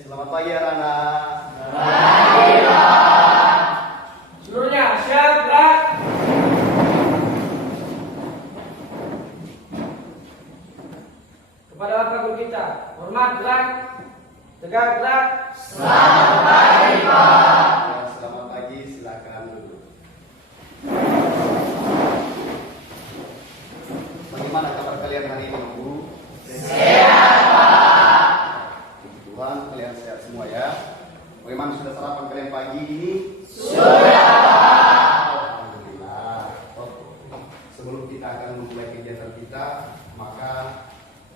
Selamat pagi anak-anak. Pagi, Pak. Seluruhnya siap, gerak. Kepada Bapak Guru kita, hormat gerak, tegak gerak. Selamat pagi, Pak. Ya, selamat pagi, silakan duduk. Bagaimana kabar kalian hari ini, Bu? Sehat, Pak. Puji Tuhan, kalian sehat semua ya. Bagaimana sudah sarapan kalian pagi ini? Sudah, Pak. Alhamdulillah. Sebelum kita akan memulai kegiatan kita, maka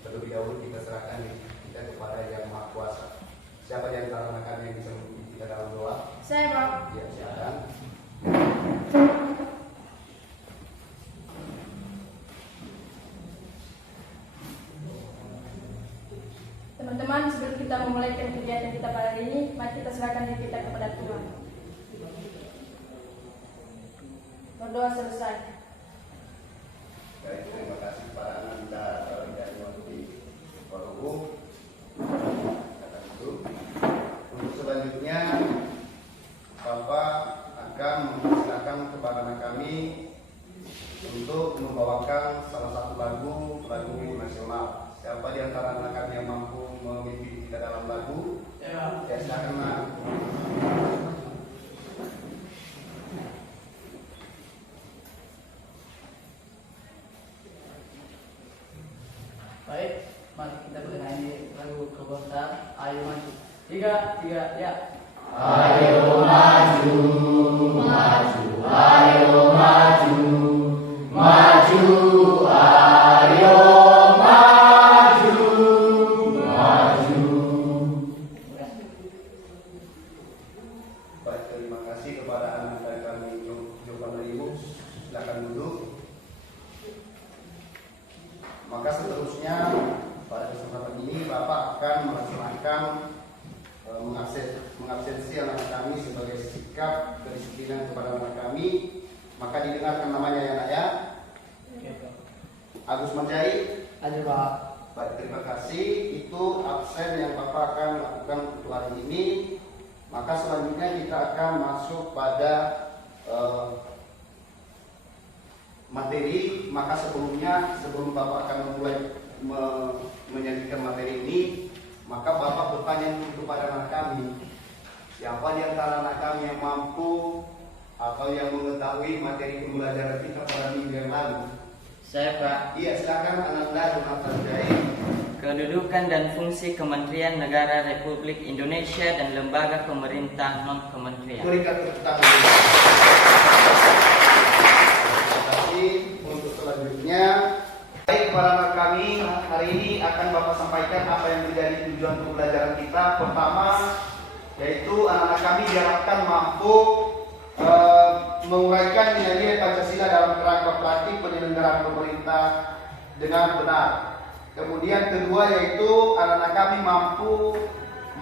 terlebih dahulu kita serahkan diri kita kepada Yang Maha Kuasa. Siapa di antara anak-anak yang bisa memimpin kita dalam doa? Saya, Pak. Ya, silakan. Teman-teman, sebelum kita memulai kegiatan kita pada hari ini, mari kita serahkan diri kita kepada Tuhan. Berdoa selesai. Baik, terima kasih kepada Anda dari waktu Baru. Kata itu. Untuk selanjutnya, Bapak akan mempersilakan kepada anak kami untuk membawakan salah satu lagu nasional. Siapa di antara anak kami yang mampu memimpin kita dalam lagu? Ya, silakan, Nak. Baik, mari kita bernyanyi lagu kebangsaan. Ayo maju. Tiga, ya. Ayo maju, maju, ayo maju, maju, ayo maju, maju. Baik, terima kasih kepada anak dari kami Joko Ibu. Silakan duduk. Maka seterusnya pada kesempatan ini Bapak akan melaksanakan mengabsensi anak kami sebagai sikap kedisiplinan kepada anak kami. Maka didengarkan namanya ya, Nak ya. Oke, Pak. Agus Manjai. Ada, Pak. Baik, terima kasih. Itu absen yang Bapak akan lakukan untuk hari ini. Maka selanjutnya kita akan masuk pada materi. Maka sebelum Bapak akan memulai menyajikan materi ini, maka Bapak bertanya dulu kepada anak kami, siapa di antara anak kami yang mampu atau yang mengetahui materi pembelajaran kita pada minggu yang lalu? Saya, Pak. Iya, silakan Ananda Jonathan Jai. Kedudukan dan fungsi Kementerian Negara Republik Indonesia dan lembaga pemerintah non-kementerian. Berikan tepuk tangan. Terima kasih. Untuk selanjutnya, baik para anak kami, hari ini akan Bapak sampaikan apa yang menjadi tujuan pembelajaran kita. Pertama, yaitu anak-anak kami diharapkan mampu menguraikan nilai-nilai Pancasila dalam kerangka praktik penyelenggaraan pemerintah dengan benar. Kemudian kedua, yaitu anak-anak kami mampu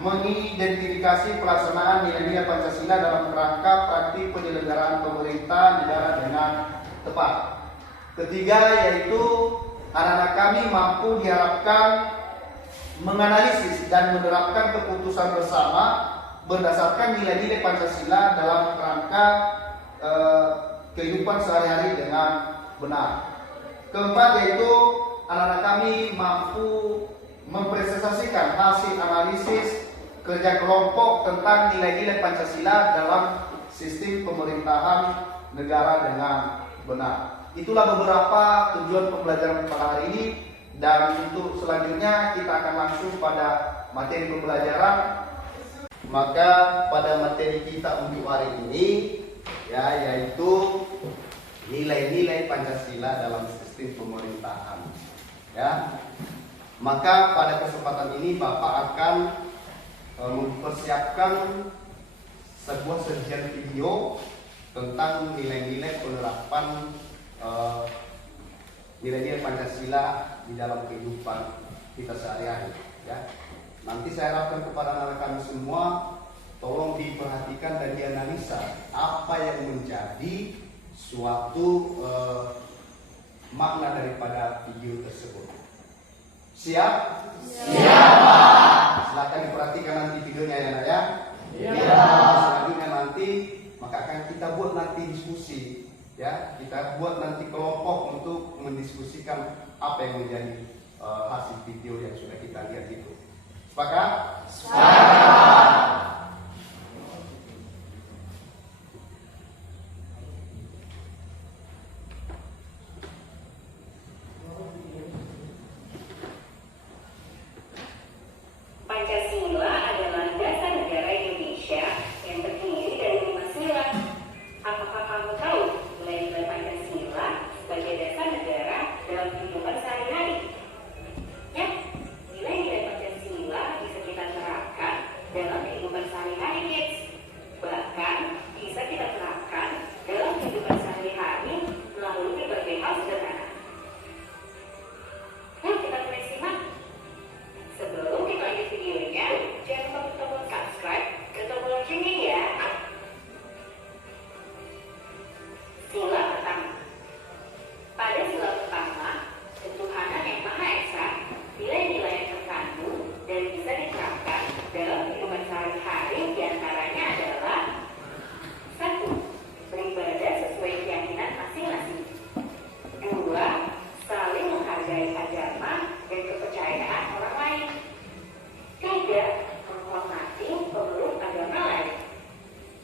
mengidentifikasi pelaksanaan nilai-nilai Pancasila dalam kerangka praktik penyelenggaraan pemerintah negara dengan tepat. Ketiga, yaitu anak-anak kami mampu diharapkan menganalisis dan menerapkan keputusan bersama berdasarkan nilai-nilai Pancasila dalam kerangka kehidupan sehari-hari dengan benar. Keempat, yaitu anak-anak kami mampu mempresentasikan hasil analisis kerja kelompok tentang nilai-nilai Pancasila dalam sistem pemerintahan negara dengan benar. Itulah beberapa tujuan pembelajaran pada hari ini, dan untuk selanjutnya kita akan langsung pada materi pembelajaran. Maka pada materi kita untuk hari ini ya, yaitu nilai-nilai Pancasila dalam sistem pemerintahan. Ya. Maka pada kesempatan ini Bapak akan mempersiapkan sebuah sajian video tentang nilai-nilai penerapan nilai-nilai Pancasila di dalam kehidupan kita sehari-hari. Ya. Nanti saya harapkan kepada anak-anak kami semua, tolong diperhatikan dan dianalisa apa yang menjadi suatu makna daripada video tersebut. Siap? Siap, Pak. Silakan diperhatikan nanti videonya ya nak ya. Iya. Selanjutnya nanti maka akan kita buat nanti diskusi ya. Kita buat nanti kelompok untuk mendiskusikan apa yang menjadi hasil video yang sudah kita lihat itu. Sepakat? Pancasila adalah dasar negara Indonesia yang terdiri dari 5 sila. Apakah kamu tahu nilai-nilai Pancasila sebagai dasar negara dalam kehidupan sehari-hari? Ya, nilai-nilai Pancasila bisa kita terapkan dalam kehidupan sehari-hari, kids. Bahkan bisa kita terapkan dalam kehidupan sehari-hari melalui berbagai hal sederhana. Yuk kita mulai simak. Sebelum kita lanjut videonya, jangan lupa klik tombol subscribe dan tombol loncengnya ya. Sila pertama. Pada sila pertama, ketuhanan yang Maha Esa, nilai-nilai yang terkandung dan bisa diterapkan dalam kehidupan sehari-hari diantaranya adalah 1. Beribadah sesuai keyakinan masing-masing. 2. Saling menghargai agama dan kepercayaan orang lain. 3. Menghormati pemeluk agama lain.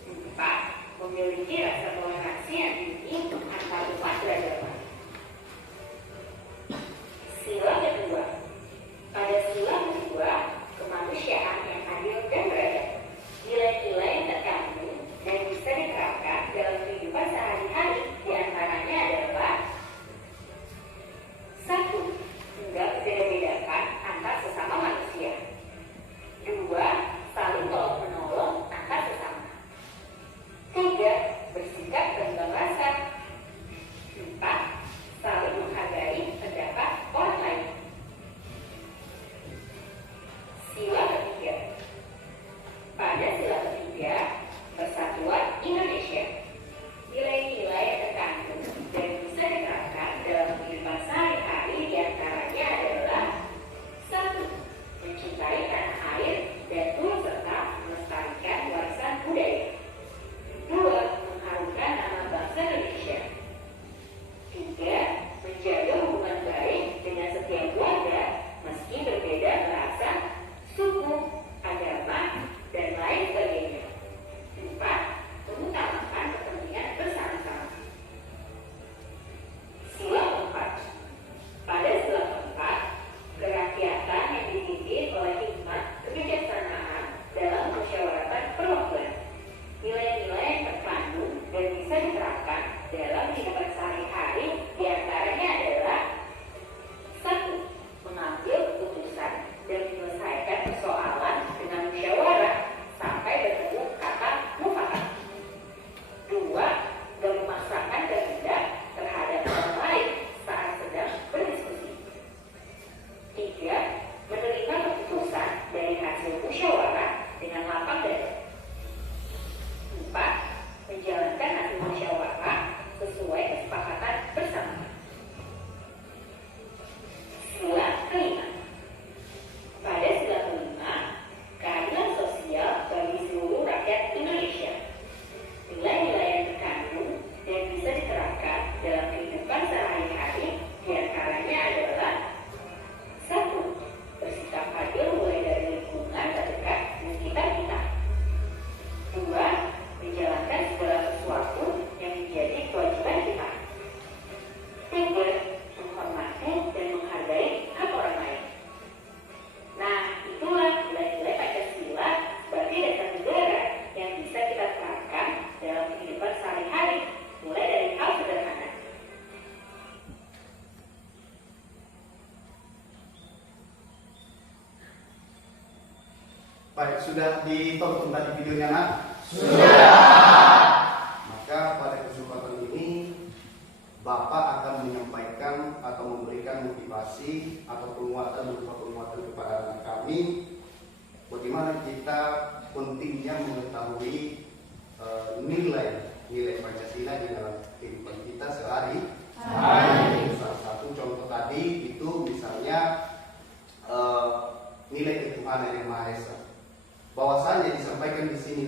4. Memiliki rasa toleransi yang tinggi antar umat beragama. Sila kedua. Pada sila kedua, kemanusiaan yang adil dan beradab. Nilai-nilai yang terkandung dan bisa diterapkan dalam kehidupan sehari-hari diantaranya adalah 1. Tidak berbeda-bedakan antar sesama manusia. 2. Saling tolong-menolong antar sesama. 3. Bersikap berimbang rasa. 4. Saling menghargai pendapat orang lain. Sila ketiga. Pada sila ketiga, Persatuan Indonesia. Nilai-nilai yang terkandung dan bisa diterapkan dalam kehidupan sehari-hari diantaranya adalah 1. Mencintai tanah air dan turut serta melestarikan warisan budaya. 2. Mengharumkan nama bangsa Indonesia. 3. Menjaga hubungan baik dengan setiap keluarga meski berbeda bahasa, suku, agama, dan lain sebagainya. 4. Mengutamakan kepentingan bersama-sama. Sila keempat. Pada sila keempat, kerakyatan yang dipimpin oleh hikmat kebijaksanaan dalam musyawaratan perwakilan. Nilai-nilai yang terkandung dan bisa diterapkan dalam kehidupan sehari-hari diantaranya adalah 1. Mengambil keputusan dan menyelesaikan persoalan dengan musyawarah sampai bertemu kata mufakat. 2. Dan memaksakan kehendak terhadap orang lain saat sedang berdiskusi. 3. Menerima keputusan dari hasil musyawarah dengan lapang dada. 4. Menjalankan hasil musyawarah sesuai kesepakatan bersama. Sila kelima. Pada sila kelima, keadilan sosial bagi seluruh rakyat Indonesia. Nilai-nilai yang terkandung dan bisa diterapkan dalam kehidupan sehari-hari diantaranya adalah 1. Bersikap adil mulai dari lingkungan terdekat di sekitar kita. 2. Menjalankan segala sesuatu yang menjadi kewajiban kita. 3. Menghormati dan menghargai hak orang lain. Nah, itulah nilai-nilai Pancasila sebagai dasar negara yang bisa kita terapkan dalam kehidupan sehari-hari, mulai dari hal sederhana. Baik, sudah ditonton tadi videonya nak? Maka pada kesempatan ini Bapak akan menyampaikan atau memberikan motivasi atau penguatan kepada anak kami bagaimana kita pentingnya mengetahui nilai Pancasila di dalam kehidupan kita sehari-hari. Salah satu contoh tadi itu misalnya nilai ketuhanan yang Maha Esa. Bahwasanya disampaikan di sini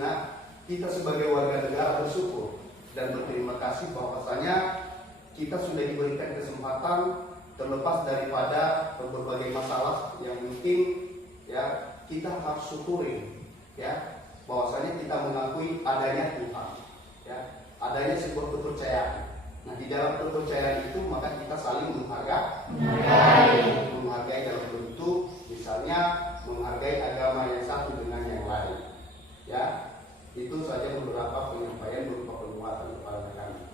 kita sebagai warga negara bersyukur dan berterima kasih bahwasanya kita sudah diberikan kesempatan terlepas daripada berbagai masalah yang mungkin ya kita harus syukuri ya bahwasanya kita mengakui adanya Tuhan ya adanya sebuah kepercayaan. Nah di dalam kepercayaan itu maka kita saling menghargai dalam bentuk misalnya menghargai agama yang satu dengan yang lain ya itu saja beberapa penyampaian berupa penguatan kepada kami.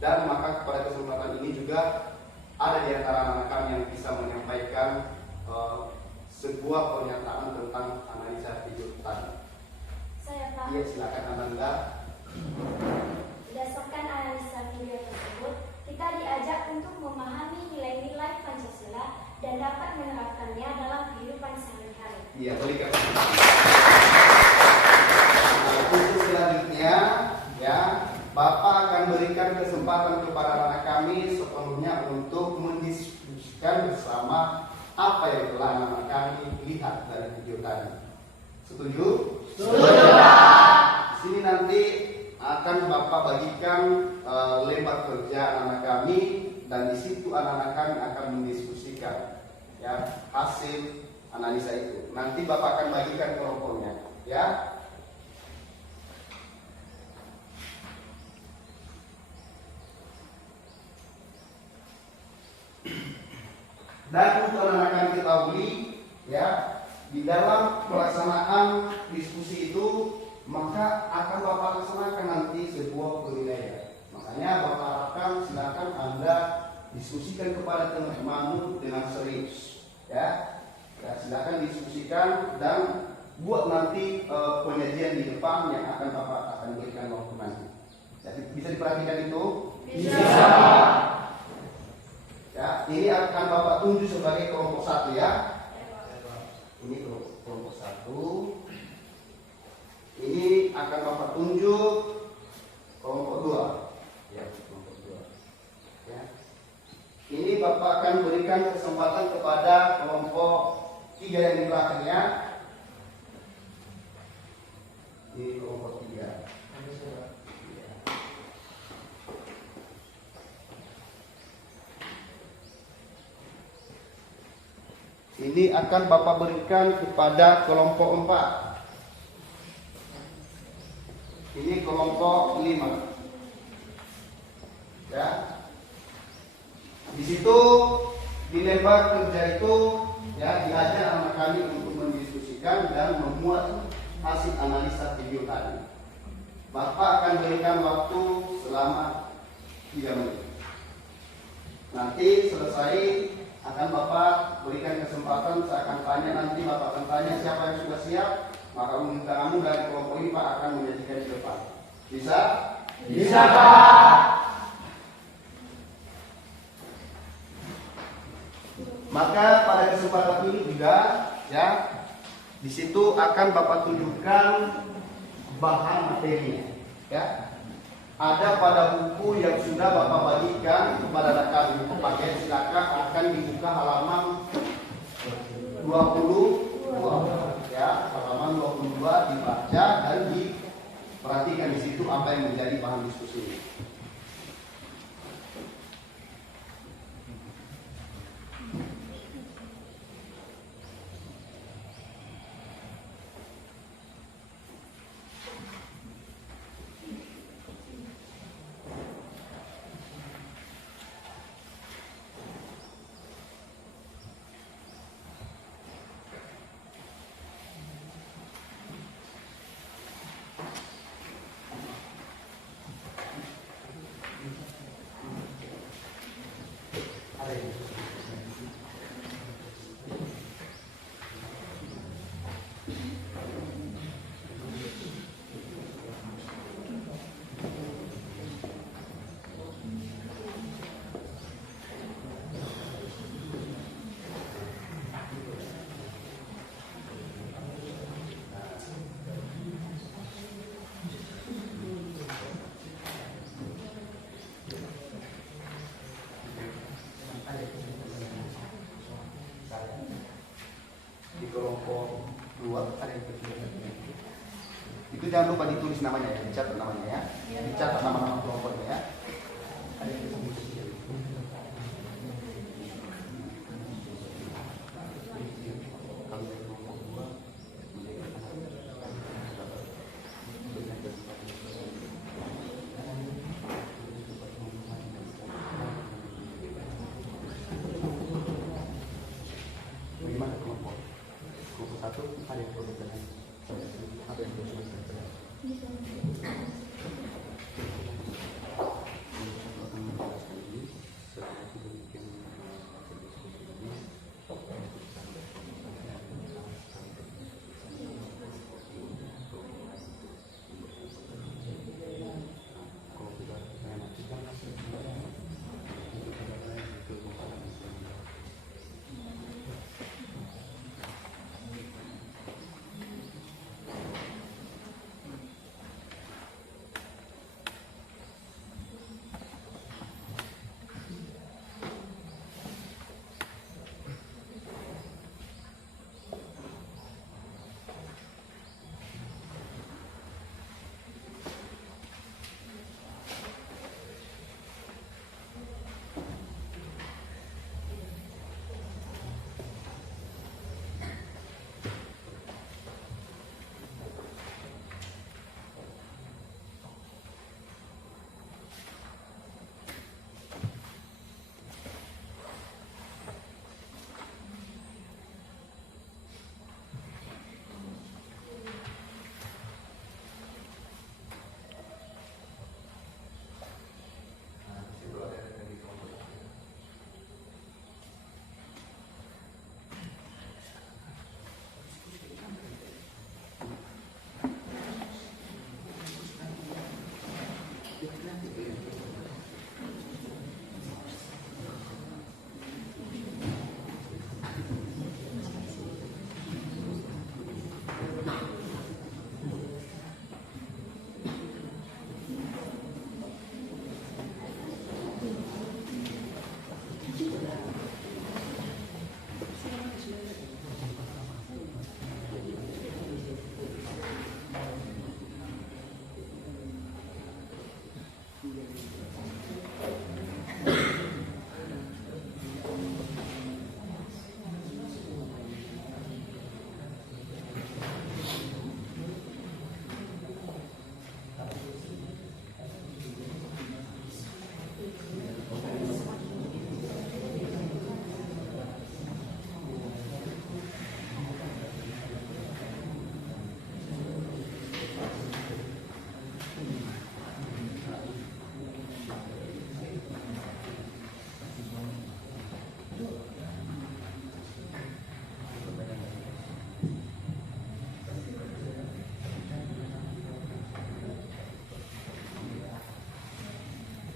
Dan maka pada kesempatan ini juga ada di antara anak kami yang bisa menyampaikan sebuah pernyataan tentang analisa video tadi. Saya Pak. Iya silakan Ananda. Berdasarkan analisa video tersebut, kita diajak untuk memahami nilai-nilai Pancasila dan dapat menerapkannya dalam kehidupan sehari-hari. Iya berikan. Untuk selanjutnya ya Bapak akan berikan kesempatan kepada anak kami sepenuhnya untuk mendiskusikan bersama apa yang telah anak kami lihat dari video tadi. Setuju? Setuju, Pak. Di sini nanti akan Bapak bagikan lembar kerja anak kami dan di situ anak-anak kami akan mendiskusikan ya hasil analisa itu. Nanti Bapak akan bagikan kelompoknya ya. Dan untuk anak-anak kami ketahui ya di dalam pelaksanaan diskusi itu maka akan Bapak laksanakan nanti sebuah penilaian. Makanya Bapak harapkan silakan Anda diskusikan kepada teman-temanmu dengan serius ya. Ya silakan diskusikan dan buat nanti penyajian di depan yang akan Bapak akan berikan waktu nanti. Jadi bisa diperhatikan itu? Bisa. Ya, ini akan Bapak tunjuk sebagai kelompok satu ya. Ini kelompok satu. Ini akan Bapak tunjuk kelompok dua. Ya, kelompok dua. Ya. Ini Bapak akan berikan kesempatan kepada kelompok tiga yang di belakangnya. Ini kelompok tiga. Ini akan Bapak berikan kepada kelompok 4. Ini kelompok 5. Ya. Di situ di lembar kerja itu ya diajak anak kami untuk mendiskusikan dan memuat hasil analisa video tadi. Bapak akan berikan waktu selama 3 menit. Nanti selesai akan Bapak berikan kesempatan, saya akan tanya nanti Bapak akan tanya siapa yang sudah siap, maka unjuk tanganmu dari kelompok ini Pak akan menyajikan di depan. Bisa? Bisa, Pak. Maka pada kesempatan ini juga ya di situ akan Bapak tunjukkan bahan materinya ya. Ada pada buku yang sudah Bapak bagikan kepada anak kami, buku paket silakan akan dibuka halaman 22 ya, halaman 22 dibaca dan diperhatikan di situ apa yang menjadi bahan diskusi ini. Itu jangan lupa ditulis namanya ya, dicatat namanya ya. Dicatat nama-nama kelompoknya ya. Bagaimana kelompok? Kelompok satu ada yang produk dengan ada yang produk dengan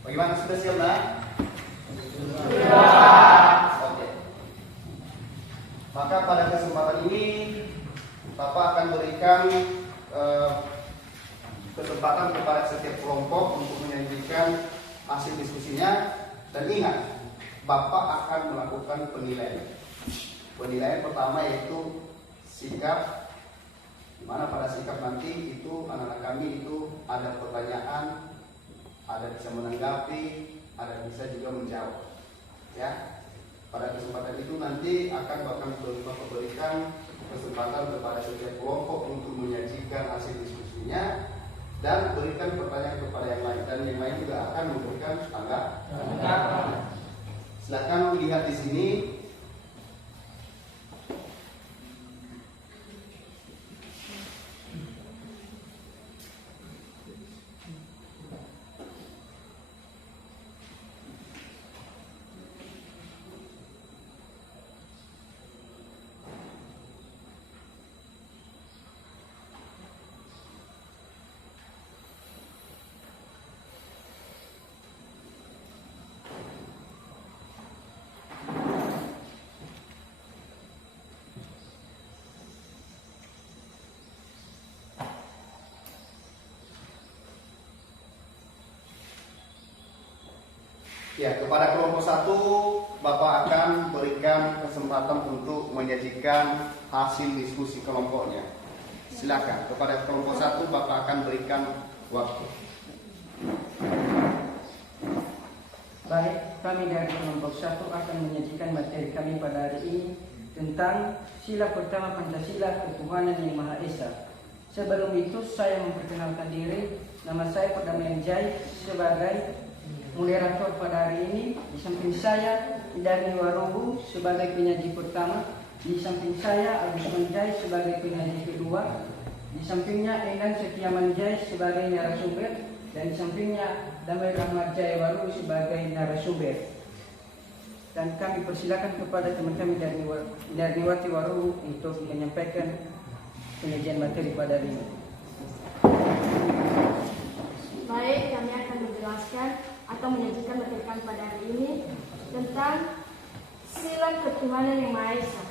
Bagaimana, sudah siap nak? Oke. Maka pada kesempatan ini Bapak akan berikan kesempatan kepada setiap kelompok untuk menyajikan hasil diskusinya, dan ingat Bapak akan melakukan penilaian. Penilaian pertama yaitu sikap, di mana pada sikap nanti itu anak-anak kami itu ada pertanyaan, ada bisa menanggapi, ada bisa juga menjawab. Ya, pada kesempatan itu nanti akan Bapak berikan kesempatan kepada setiap kelompok untuk menyajikan hasil diskusinya dan berikan pertanyaan kepada yang lain, dan yang lain juga akan memberikan tanggapan. Silakan lihat di sini. Ya, kepada kelompok 1 Bapak akan berikan kesempatan untuk menyajikan hasil diskusi kelompoknya. Silakan kepada kelompok 1 Bapak akan berikan waktu. Baik, kami dari kelompok 1 akan menyajikan materi kami pada hari ini tentang sila pertama Pancasila, Ketuhanan Yang Maha Esa. Sebelum itu saya memperkenalkan diri. Nama saya Perdamaian Jai sebagai moderator pada hari ini. Di samping saya Darni Warobu sebagai penyaji pertama. Di samping saya Agus Manjai sebagai penyaji kedua. Di sampingnya Enggan Setiaman Jai sebagai narasumber. Dan di sampingnya Damai Rahmat Jaya Waru sebagai narasumber. Dan kami persilakan kepada teman kami dari Darniwati Waru untuk menyampaikan penyajian materi pada hari ini. Baik, kami akan menjelaskan atau menyajikan materi kami pada hari ini tentang sila ketuhanan yang Maha Esa.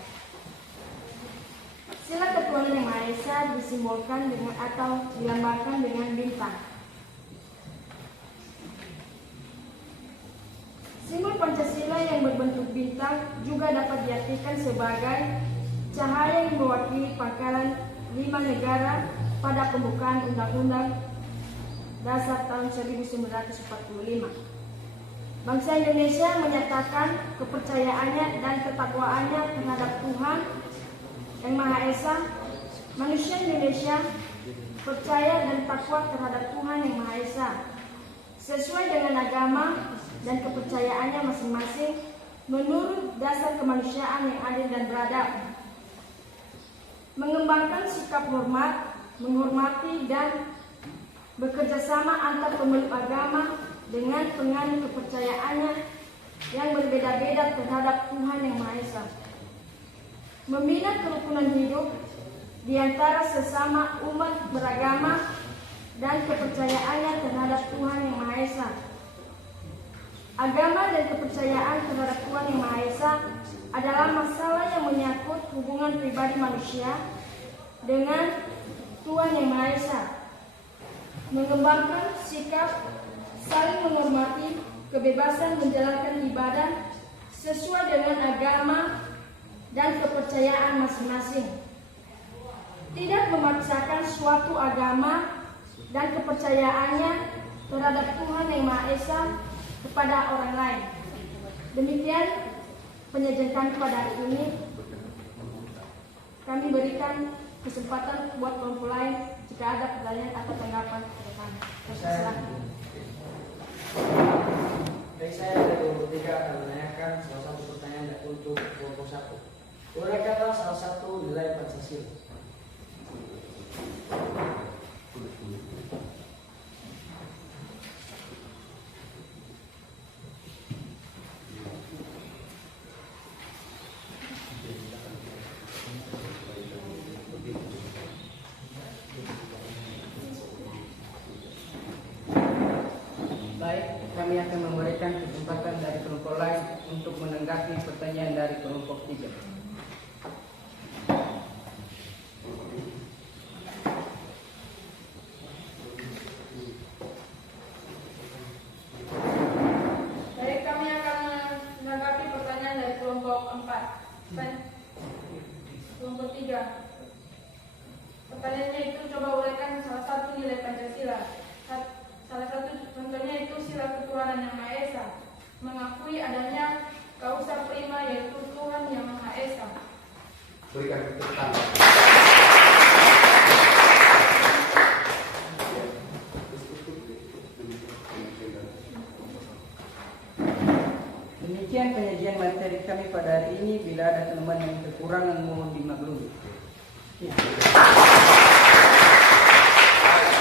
Sila ketuhanan yang Maha Esa disimbolkan dengan atau dilambangkan dengan bintang. Simbol Pancasila yang berbentuk bintang juga dapat diartikan sebagai cahaya yang mewakili pangkalan 5 negara pada pembukaan Undang-Undang Dasar tahun 1945. Bangsa Indonesia menyatakan kepercayaannya dan ketakwaannya terhadap Tuhan Yang Maha Esa. Manusia Indonesia percaya dan takwa terhadap Tuhan Yang Maha Esa sesuai dengan agama dan kepercayaannya masing-masing menurut dasar kemanusiaan yang adil dan beradab. Mengembangkan sikap hormat, menghormati dan bekerja sama antar pemeluk agama dengan penganut kepercayaannya yang berbeda-beda terhadap Tuhan Yang Maha Esa. Membina kerukunan hidup di antara sesama umat beragama dan kepercayaannya terhadap Tuhan Yang Maha Esa. Agama dan kepercayaan terhadap Tuhan Yang Maha Esa adalah masalah yang menyangkut hubungan pribadi manusia dengan Tuhan Yang Maha Esa. Mengembangkan sikap saling menghormati, kebebasan menjalankan ibadah sesuai dengan agama dan kepercayaan masing-masing. Tidak memaksakan suatu agama dan kepercayaannya terhadap Tuhan Yang Maha Esa kepada orang lain. Demikian penyajian kami pada hari ini. Kami berikan kesempatan buat kelompok lain jika ada pertanyaan atau tanggapan kepada kami. Silakan. Baik, saya dari kelompok 3 akan menanyakan salah satu pertanyaan untuk kelompok 1. Uraikanlah salah satu nilai Pancasila. Baik, kami akan memberikan kesempatan dari kelompok lain untuk menanggapi pertanyaan dari kelompok 3. Baik, kami akan menanggapi pertanyaan dari kelompok 4. Kelompok 3. Pertanyaannya itu coba uraikan salah satu nilai Pancasila. Salah satu contohnya itu sila ketuhanan Yang Maha Esa, mengakui adanya kausa prima yaitu Tuhan Yang Maha Esa. Berikan tepuk tangan. Demikian penyajian materi kami pada hari ini. Bila ada teman yang kekurangan mohon dimaklumi.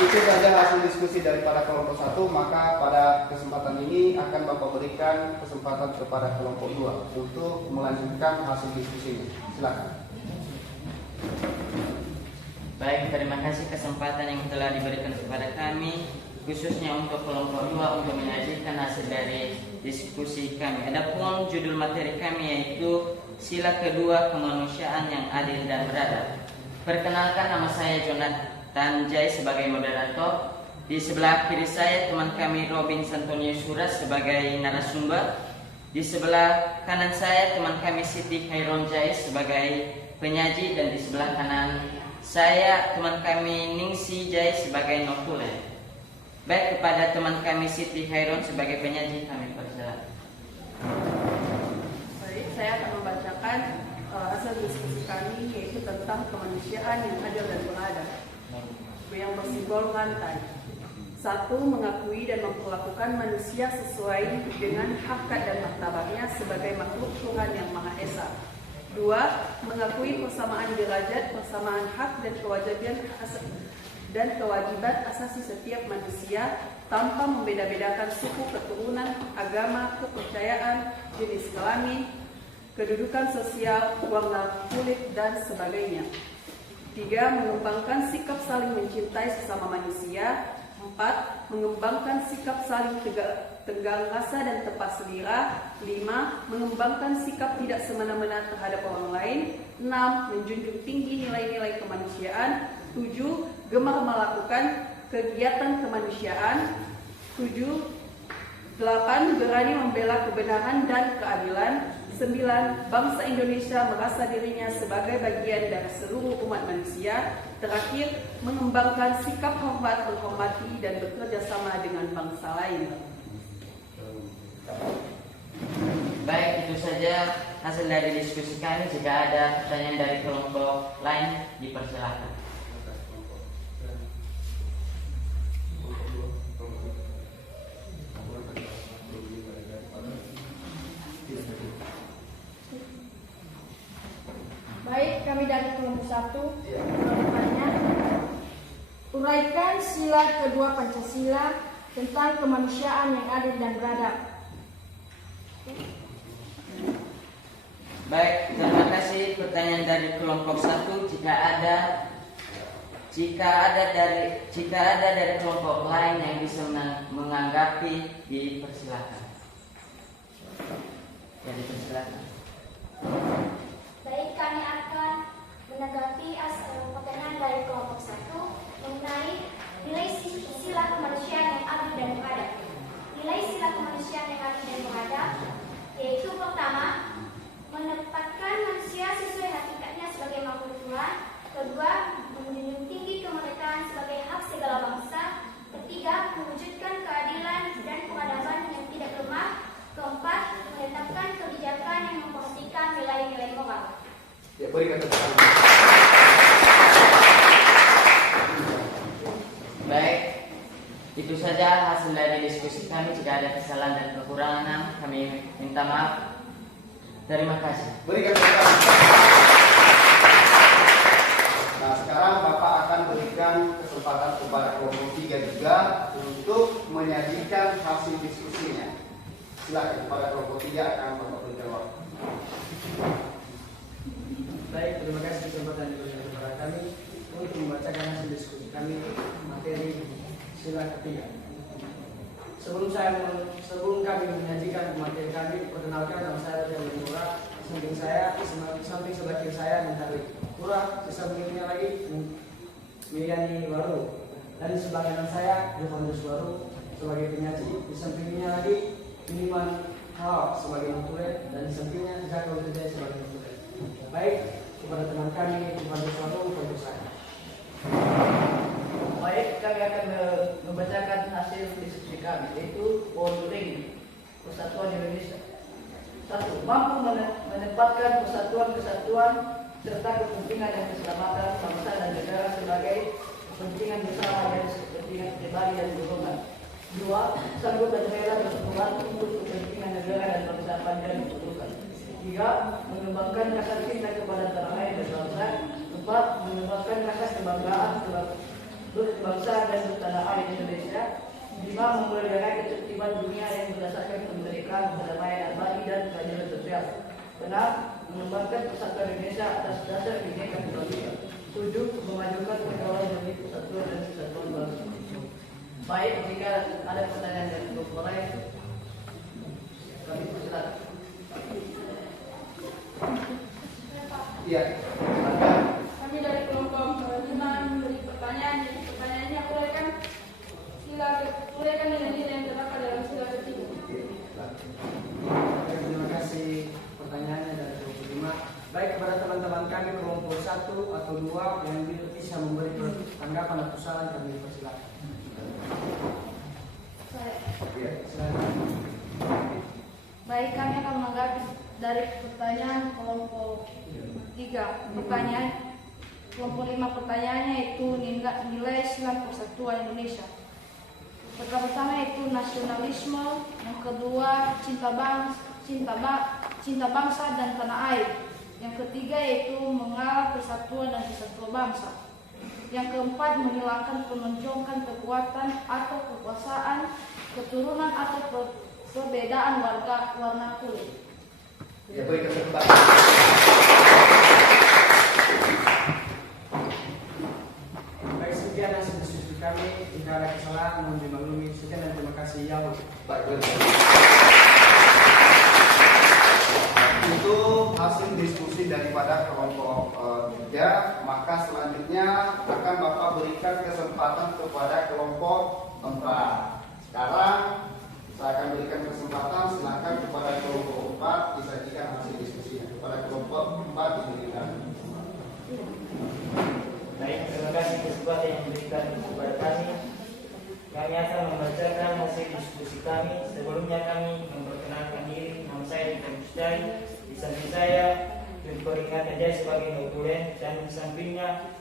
Itu saja hasil diskusi daripada kelompok 1, maka pada kesempatan ini akan Bapak berikan kesempatan kepada kelompok 2 untuk melanjutkan hasil diskusinya. Silakan. Baik, terima kasih kesempatan yang telah diberikan kepada kami, khususnya untuk kelompok 2 untuk menyajikan hasil dari diskusi kami. Adapun judul materi kami yaitu sila kedua kemanusiaan yang adil dan beradab. Perkenalkan, nama saya Jonathan Jai sebagai moderator. Di sebelah kiri saya teman kami Robin Santonio Suras sebagai narasumber. Di sebelah kanan saya teman kami Siti Khairon Jai sebagai penyaji, dan di sebelah kanan saya teman kami Ningsi Jai sebagai notulen. Baik, kepada teman kami Siti Khairun sebagai penyaji kami persilakan. Baik, saya akan membacakan hasil diskusi kami, yaitu tentang kemanusiaan yang adil dan beradab yang bersimbolkan tadi. 1. Mengakui dan memperlakukan manusia sesuai dengan hakikat dan martabatnya sebagai makhluk Tuhan yang Maha Esa. 2. Mengakui persamaan derajat, persamaan hak dan kewajiban asasi setiap manusia tanpa membeda-bedakan suku, keturunan, agama, kepercayaan, jenis kelamin, kedudukan sosial, warna kulit, dan sebagainya. 3. Mengembangkan sikap saling mencintai sesama manusia. 4. Mengembangkan sikap saling tenggang rasa dan tepat selera. 5. Mengembangkan sikap tidak semena-mena terhadap orang lain. 6. Menjunjung tinggi nilai-nilai kemanusiaan. 7. Gemar melakukan kegiatan kemanusiaan. 8. Berani membela kebenaran dan keadilan. 9. Bangsa Indonesia merasa dirinya sebagai bagian dari seluruh umat manusia. Terakhir, mengembangkan sikap hormat, menghormati, dan bekerja sama dengan bangsa lain. Baik, itu saja hasil dari diskusi kami. Jika ada pertanyaan dari kelompok lain, dipersilakan. Baik, kami dari kelompok 1 bertanya, uraikan sila kedua Pancasila tentang kemanusiaan yang adil dan beradab. Baik, terima kasih pertanyaan dari kelompok 1. Jika ada dari kelompok lain yang bisa menanggapi, dipersilakan. Ya, dipersilakan. Baik, kami akan menanggapi pertanyaan dari kelompok 1 mengenai nilai sila kemanusiaan yang adil dan beradab. Nilai sila kemanusiaan yang adil dan beradab yaitu pertama, menempatkan manusia sesuai hakikatnya sebagai makhluk Tuhan. Kedua, menjunjung tinggi kemerdekaan sebagai hak segala bangsa. Ketiga, mewujudkan keadilan dan peradaban yang tidak lemah. Keempat, menetapkan kebijakan yang memperhatikan nilai-nilai moral. Ya, berikan tepuk tangan. Baik, itu saja hasil dari diskusi kami. Jika ada kesalahan dan kekurangan, kami minta maaf. Terima kasih. Berikan tepuk tangan. Nah, sekarang Bapak akan berikan kesempatan kepada kelompok 3 juga untuk menyajikan hasil diskusinya. Silakan kepada kelompok 3 akan Bapak berikan waktu. Baik, terima kasih kesempatan diberikan kepada kami untuk membacakan hasil diskusi kami materi sila ketiga. Sebelum kami menyajikan materi kami, perkenalkan nama saya Rizal Murah. Samping sebagian saya Mentari Murah, di sampingnya lagi Miriani Waru, dan di sebelah kanan saya Jovandus Waru sebagai penyaji, di sampingnya lagi Miniman Hawak sebagai notulen, dan di sampingnya Zaka Wijaya sebagai notulen. Baik, kepada teman kami Jovandus Waru, untuk saya. Baik, kami akan membacakan hasil diskusi kami, yaitu Polling Persatuan Indonesia. 1. Mampu menempatkan persatuan-kesatuan serta kepentingan dan keselamatan bangsa dan negara sebagai kepentingan bersama dan kepentingan pribadi dan golongan. 2. Sanggup dan rela berkorban untuk kepentingan negara dan bangsa pada yang diperlukan. 3. Mengembangkan rasa cinta kepada tanah air dan bangsa. 4. Mengembangkan rasa kebanggaan berbangsa dan bertanah air Indonesia. 5. Memelihara ketertiban dunia yang berdasarkan kemerdekaan, perdamaian abadi dan keadilan sosial. 6. Mengembangkan persatuan Indonesia atas dasar Bhinneka Tunggal Ika. 7. Memajukan pergaulan demi persatuan dan kesatuan bangsa. Baik, jika ada pertanyaan dari kelompok lain, kami persilakan. Iya. Kami dari kelompok 5 memberi pertanyaan. Jadi pertanyaannya uraikan nilai-nilai yang terdapat dalam sila ketiga. Terima kasih pertanyaannya dari kelompok 5. Baik, kepada teman-teman kami kelompok 1 atau 2 yang permasalahan kami persilakan. Baik, kami akan menanggapi dari pertanyaan kelompok 3. Pertanyaan kelompok 5 pertanyaannya itu nilai Islam Persatuan Indonesia. Pertama itu nasionalisme, yang kedua cinta bangsa dan tanah air. Yang ketiga yaitu mengalah persatuan dan kesatuan bangsa. Yang keempat menghilangkan penonjolkan kekuatan atau kekuasaan, keturunan atau perbedaan warna kulit. Ya, beri kesempatan. Baik, sekian hasil diskusi kami. Jika ada kesalahan mohon dimaklumi. Sekian dan terima kasih. Ya Allah. Itu hasil diskusi daripada kelompok 3. Maka selanjutnya akan Bapak berikan kesempatan kepada kelompok 4. Sekarang saya akan berikan kesempatan, silakan kepada kelompok 4 disajikan hasil diskusinya. Kepada kelompok 4 diberikan. Baik, terima kasih kesempatan yang diberikan kepada kami. Kami akan membacakan hasil diskusi kami. Sebelumnya kami memperkenalkan diri. Nama saya Dika Musdai. Di samping saya Diperingat Najari sebagai notulen, dan di sampingnya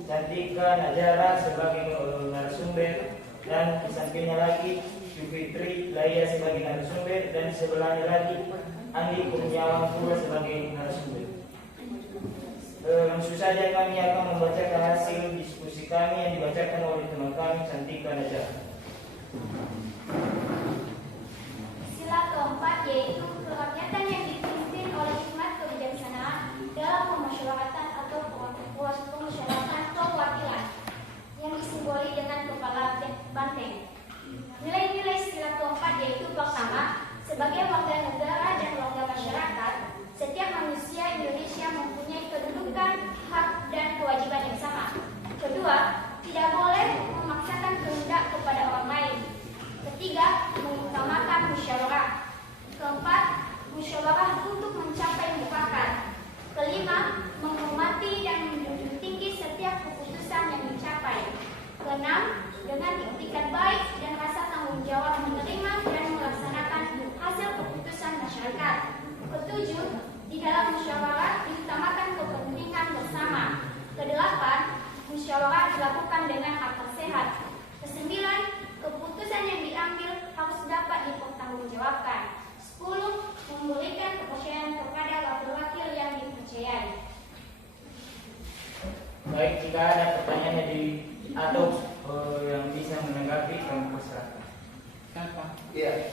Cantika Najara sebagai narasumber, dan di sampingnya lagi Fitri Laia sebagai narasumber, dan di sebelahnya lagi Andi Kurniawan pula sebagai narasumber. Langsung saja kami akan membacakan hasil diskusi kami yang dibacakan oleh teman kami Cantika Najara. Sila keempat yaitu kerakyatan yang dipimpin oleh hikmat kebijaksanaan dalam pemasyarakatan atau pemasyarakatan perwakilan yang disimboli dengan kepala banteng. Nilai-nilai sila keempat yaitu pertama, sebagai warga negara dan warga masyarakat, setiap manusia Indonesia mempunyai kedudukan, hak, dan kewajiban yang sama. Kedua, tidak boleh memaksakan kehendak kepada orang lain. Ketiga, mengutamakan musyawarah. Keempat, musyawarah untuk mencapai mufakat. Kelima, menghormati dan menjunjung tinggi setiap keputusan yang dicapai. Keenam, dengan itikat baik dan rasa tanggung jawab menerima dan melaksanakan hasil keputusan masyarakat. Ketujuh, di dalam musyawarah diutamakan kepentingan bersama. Kedelapan, musyawarah dilakukan dengan akal sehat. Kesembilan, keputusan yang diambil harus dapat dipertanggungjawabkan. 10. Memberikan kepercayaan kepada wakil-wakil yang dipercayai. Baik, jika ada pertanyaan atau yang bisa menanggapi kami persilakan. Iya.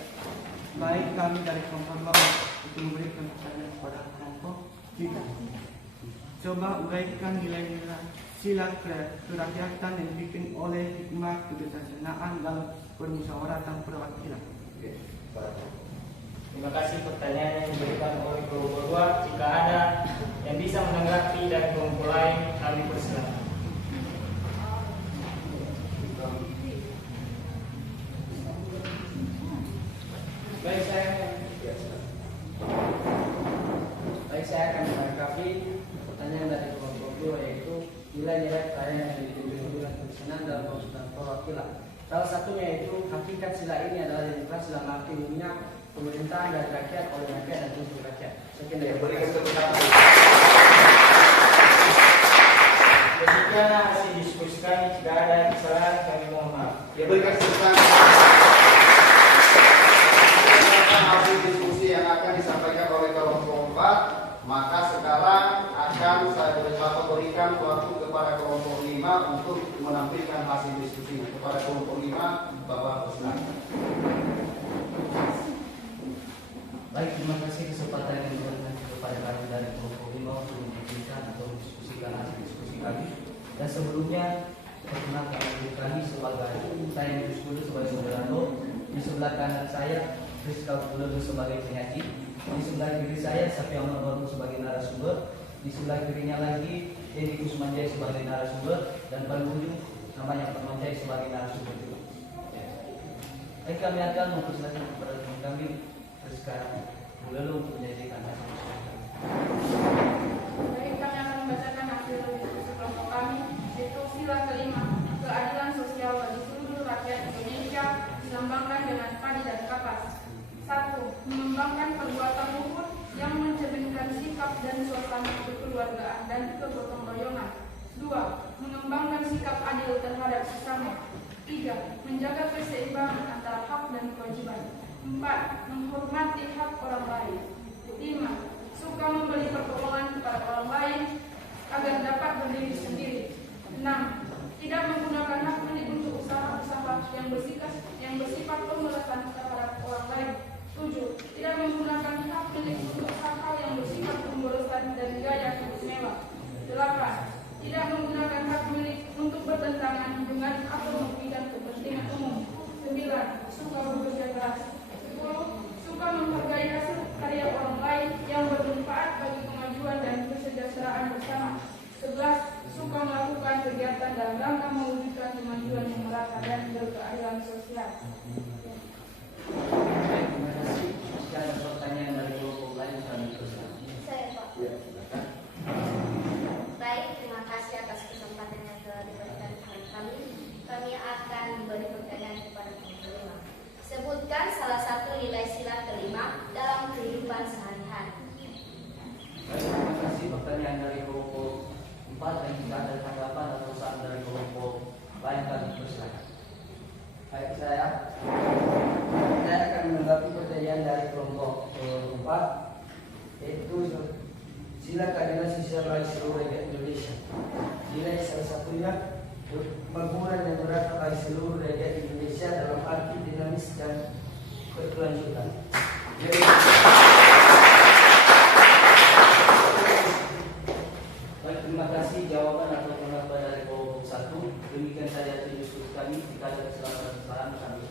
Baik, kami dari kelompok 4 itu memberikan pertanyaan kepada kelompok 3. Coba uraikan nilai-nilai sila kerakyatan yang dipimpin oleh hikmat kebijaksanaan dalam permusyawaratan perwakilan. Terima kasih pertanyaan yang diberikan oleh kelompok 2. Jika ada yang bisa menanggapi dari kelompok lain, kami persilakan. Baik, saya akan menanggapi pertanyaan dari kelompok 2, yaitu nilai-nilai kekayaan yang dipimpin dengan kebijaksanaan dalam permusyawaratan perwakilan. Salah satunya yaitu hakikat sila ini adalah demokrasi dalam arti umumnya pemerintahan dari rakyat, oleh rakyat, dan untuk rakyat. Sekian dari Berikan kesempatan. Demikian hasil diskusi kami. Jika ada kesalahan, kami mohon maaf. Ya, berikan kesempatan. Hasil diskusi yang akan disampaikan oleh kelompok 4. Maka sekarang akan saya berikan waktu kepada kelompok 5 untuk menampilkan hasil diskusi. Kepada kelompok 5, Bapak silakan. Baik, terima kasih kesempatan yang diberikan kepada kami dari kelompok 5 untuk memberikan atau mendiskusikan hasil diskusi kami. Dan sebelumnya, perkenalkan diri kami sebagai saya Yus Kudu sebagai moderator. Di sebelah kanan saya Rizka Kudu sebagai penyaji. Di sebelah kiri saya Safi Amal Baru sebagai narasumber. Di sebelah kirinya lagi Edi Kusmanjai sebagai narasumber, dan paling ujung namanya Permanjai sebagai narasumber juga. Baik, kami akan mempersilakan kepada teman kami Rizka Lalu untuk menyajikan hasil diskusi kami. Baik, kami akan membacakan hasil diskusi kelompok kami, yaitu sila kelima, keadilan 3. Menjaga keseimbangan antara hak dan kewajiban. 4. Menghormati hak orang lain. 5. Suka memberi pertolongan kepada orang lain agar dapat berdiri sendiri. 6. Tidak menggunakan hak milik untuk usaha-usaha yang bersifat pemerasan terhadap orang lain. 7. Tidak menggunakan hak milik untuk hal-hal yang bersifat pemborosan dan gaya hidup mewah. 8. Tidak menggunakan hak milik untuk bertentangan dengan atau merugikan kepentingan umum. 9. Suka bekerja keras. 10. Suka menghargai hasil karya orang lain yang bermanfaat bagi kemajuan dan kesejahteraan bersama. 11. Suka melakukan kegiatan dalam rangka mewujudkan kemajuan yang merata dan berkeadilan sosial. Terima kasih. Jika ada pertanyaan dari kelompok lain, kami teruskan. Saya, Pak. Ya, silakan. Baik, terima kasih atas kesempatan yang telah diberikan kepada kami. Kami akan memberi pertanyaan kepada penerima. Sebutkan salah satu nilai sila kelima dalam kehidupan sehari-hari. Baik, terima kasih. Pertanyaan dari kelompok 4 dan jika ada tanggapan atau saran dari kelompok lain, kami persilakan. Baik, saya akan menanggapi pertanyaan dari kelompok 4, yaitu sila keadilan sosial bagi seluruh rakyat Indonesia. Nilai salah satunya pembangunan yang merata bagi seluruh rakyat Indonesia dalam arti dinamis dan berkelanjutan. Jadi, baik, terima kasih jawaban atau tanggapan dari kelompok 1. Demikian saja diskusi kami. Jika ada kesalahan kami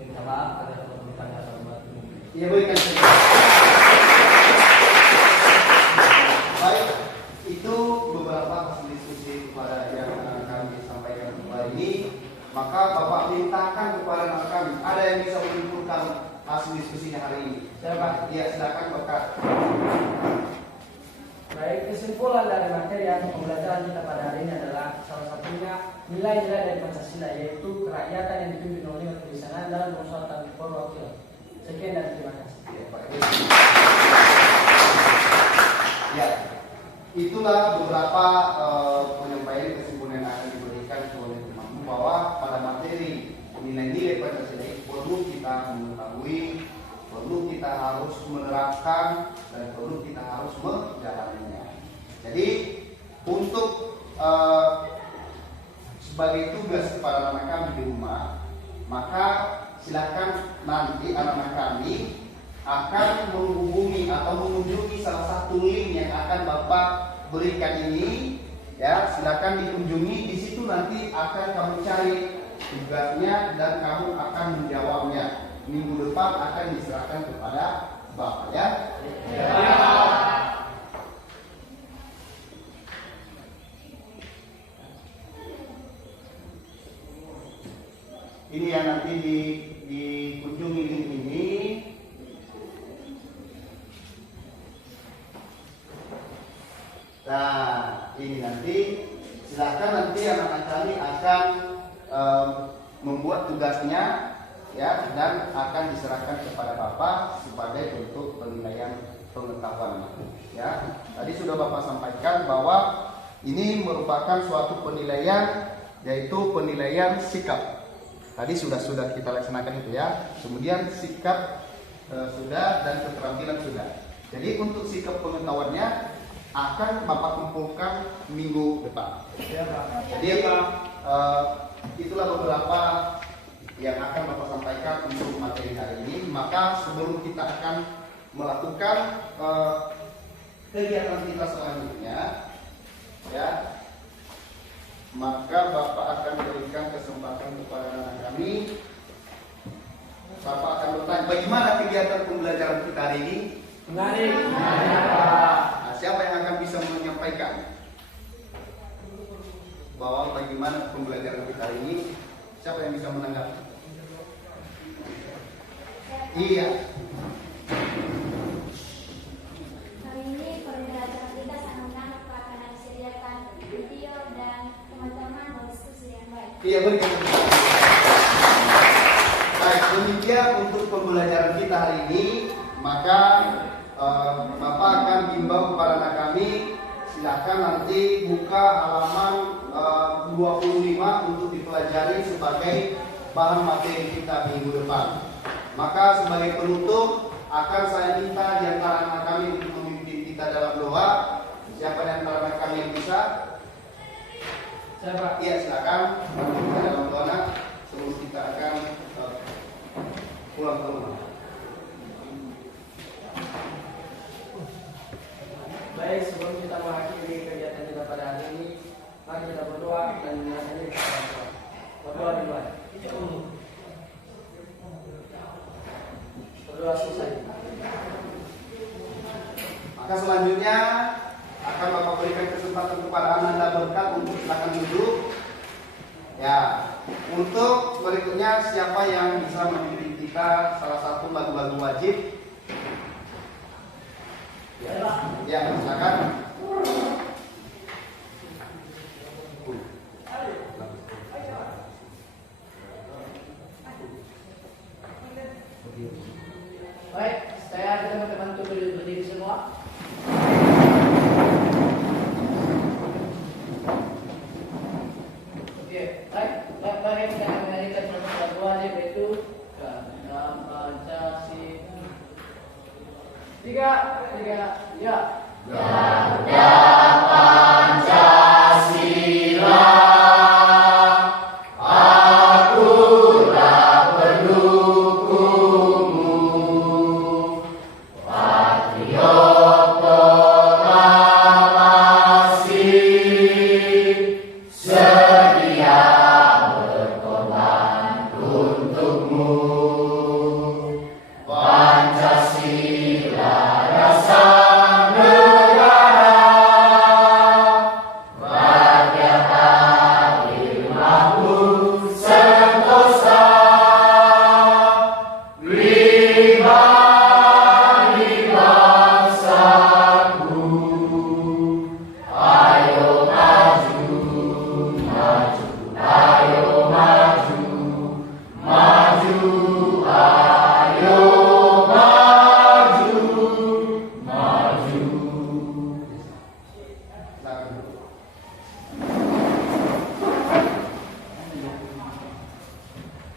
minta maaf karena dapat bertanya atau membantu. Iya, berikan saja. Baik, itu beberapa hasil diskusi kepada yang kami sampaikan kembali ini. Maka Bapak mintakan kepada anak kami, ada yang bisa menyimpulkan hasil diskusinya hari ini. Siapa? Ya, silakan Bapak. Baik, kesimpulan dari materi atau pembelajaran kita pada hari ini adalah salah satunya nilai-nilai dari Pancasila, yaitu kerakyatan yang dipimpin oleh kebijaksanaan dan permusyawaratan perwakilan. Sekian dan terima kasih. Ya, Pak. Ya, itulah beberapa penyampaian kesimpulan yang akan diberikan oleh teman-teman bahwa pada materi nilai-nilai Pancasila itu perlu kita mengetahui, perlu kita harus menerapkan, dan perlu kita harus menjalaninya. Jadi untuk sebagai tugas kepada anak kami di rumah, maka silakan nanti anak-anak kami akan menghubungi atau mengunjungi salah satu link yang akan Bapak berikan ini, ya, silakan dikunjungi. Di situ nanti akan kamu cari tugasnya dan kamu akan menjawabnya. Minggu depan akan diserahkan kepada Bapak, ya. Ini yang nanti dikunjungi link ini. Nah, ini nanti silakan nanti anak-anak kami akan membuat tugasnya, ya, dan akan diserahkan kepada Bapak sebagai bentuk penilaian pengetahuan, ya. Tadi sudah Bapak sampaikan bahwa ini merupakan suatu penilaian, yaitu penilaian sikap. Tadi sudah kita laksanakan itu, ya. Kemudian sikap sudah, dan keterampilan sudah. Jadi untuk sikap pengetahuannya akan Bapak kumpulkan minggu depan. Ya, Pak. Jadi itulah beberapa yang akan Bapak sampaikan untuk materi hari ini. Maka sebelum kita akan melakukan kegiatan kita selanjutnya, ya, maka Bapak akan berikan kesempatan kepada anak kami. Bapak akan bertanya, bagaimana kegiatan pembelajaran kita hari ini? Menarik. Nah, siapa yang akan bisa menyampaikan bahwa bagaimana pembelajaran kita hari ini? Siapa yang bisa menanggapi? Iya. Hari ini pembelajaran kita sangat menarik karena disediakan video dan teman-teman berdiskusi yang baik. Iya, betul. Baik, demikian untuk pembelajaran kita hari ini. Maka Bapak akan himbau kepada anak kami, silakan nanti buka halaman 25 diterima untuk dipelajari sebagai bahan materi kita minggu depan. Maka sebagai penutup akan saya minta di antara anak kami untuk memimpin kita dalam doa. Siapa di antara anak kami yang bisa? Siapa? Iya, silakan memimpin kita dalam doa sebelum kita akan pulang ke rumah. Baik, sebelum kita mengakhiri kegiatan kita pada hari ini, mari kita berdoa dan menyerahkan diri kepada Tuhan. Berdoa dimulai. Berdoa selesai. Maka selanjutnya akan Bapak berikan kesempatan kepada Ananda berkat untuk silakan duduk. Ya, untuk berikutnya siapa yang bisa memimpin kita salah satu lagu-lagu wajib? Ya, silakan. Baik, saya ajak teman-teman untuk berdiri semua. Oke, baik, mari kita menyanyikan lagu wajib itu dalam Pancasila. Tiga, ya.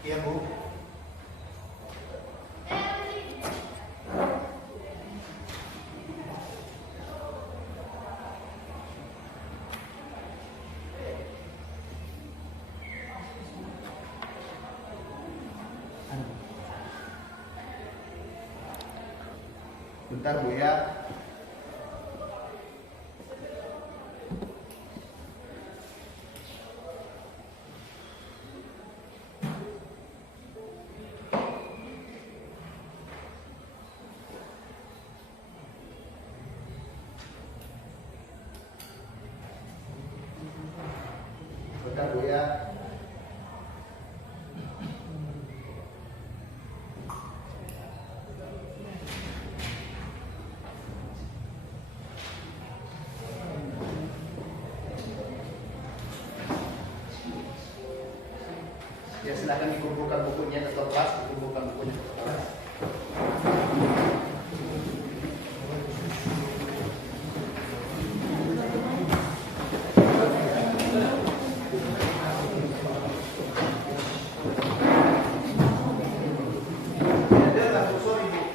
Iya, Bu. Bentar, Bu ya. Bentar, Bu ya. Ya, silakan dikumpulkan bukunya ke kelas, dikumpulkan bukunya ke kelas. Ada nggak susun Ibu?